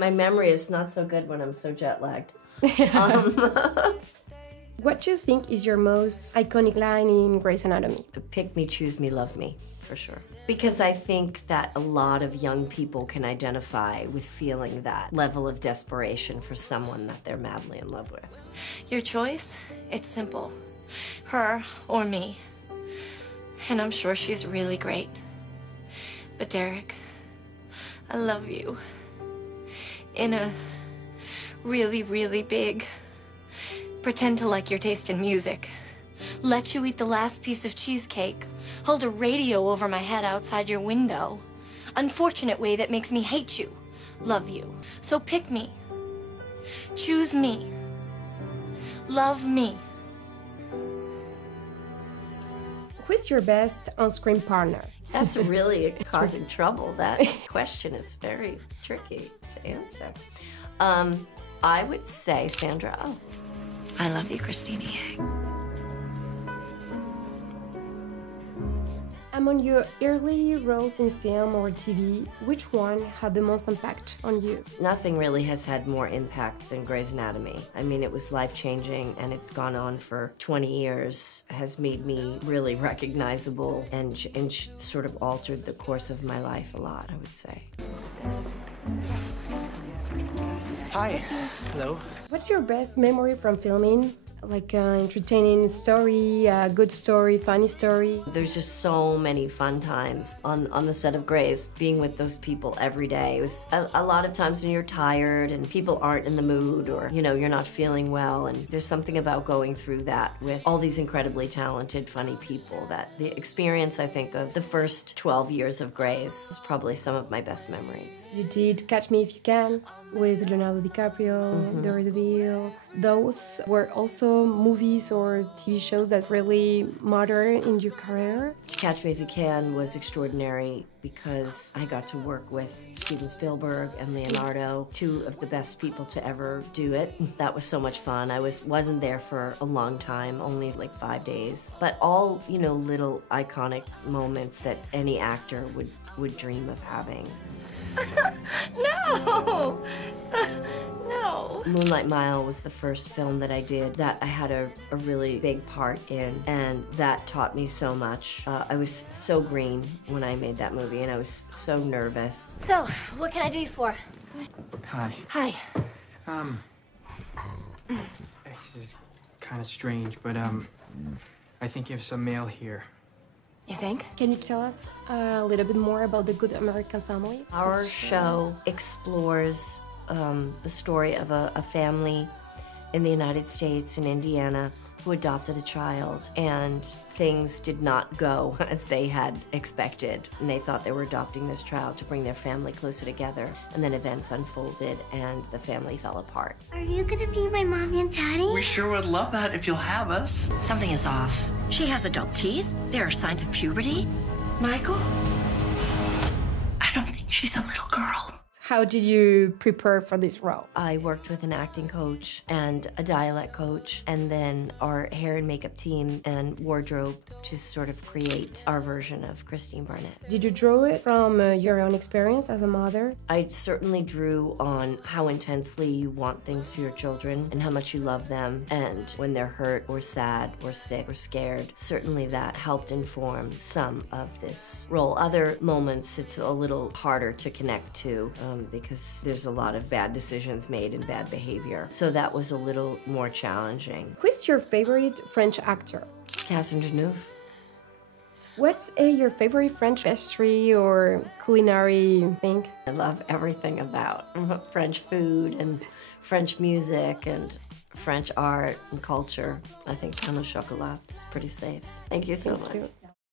My memory is not so good when I'm so jet-lagged. What do you think is your most iconic line in Grey's Anatomy? Pick me, choose me, love me, for sure. Because I think that a lot of young people can identify with feeling that level of desperation for someone that they're madly in love with. Your choice? It's simple. Her or me. And I'm sure she's really great. But Derek, I love you. In a really, really big. Pretend to like your taste in music. Let you eat the last piece of cheesecake. Hold a radio over my head outside your window. Unfortunate way that makes me hate you. Love you. So pick me. Choose me. Love me. Who's your best on-screen partner? That's really causing trouble. That question is very tricky to answer. I would say Sandra Oh. I love you, Christina Yang. Among your early roles in film or TV, which one had the most impact on you? Nothing really has had more impact than Grey's Anatomy. I mean, it was life-changing, and it's gone on for 20 years, has made me really recognizable, and sort of altered the course of my life a lot, I would say. This. Hi. Hello. What's your best memory from filming? Like entertaining story, good story, funny story? There's just so many fun times on the set of Grey's, being with those people every day. It was a lot of times when you're tired and people aren't in the mood, or, you know, you're not feeling well, and there's something about going through that with all these incredibly talented, funny people that the experience, I think, of the first 12 years of Grey's is probably some of my best memories. You did Catch Me If You Can with Leonardo DiCaprio, The Reveal. Those were also movies or TV shows that really mattered in your career? Catch Me If You Can was extraordinary because I got to work with Steven Spielberg and Leonardo, two of the best people to ever do it. That was so much fun. I wasn't there for a long time, only like 5 days. But all, you know, little iconic moments that any actor would dream of having. No! No. Moonlight Mile was the first film that I did that I had a really big part in, and that taught me so much. I was so green when I made that movie, and I was so nervous. So, what can I do you for? Hi. Hi. This is kind of strange, but I think you have some mail here. You think? Can you tell us a little bit more about The Good American Family? Our show explores the story of a family in the United States, in Indiana, who adopted a child, and things did not go as they had expected. And they thought they were adopting this child to bring their family closer together, and then events unfolded and the family fell apart. Are you gonna be my mommy and daddy? We sure would love that if you'll have us. Something is off. She has adult teeth. There are signs of puberty. Michael? I don't think she's a little girl. How did you prepare for this role? I worked with an acting coach and a dialect coach, and then our hair and makeup team and wardrobe to sort of create our version of Christine Barnett. Did you draw it from your own experience as a mother? I certainly drew on how intensely you want things for your children and how much you love them, and when they're hurt or sad or sick or scared, certainly that helped inform some of this role. Other moments it's a little harder to connect to because there's a lot of bad decisions made and bad behavior. So that was a little more challenging. Who's your favorite French actor? Catherine Deneuve. What's your favorite French pastry or culinary thing? I love everything about French food and French music and French art and culture. I think pain au chocolat is pretty safe. Thank you so much.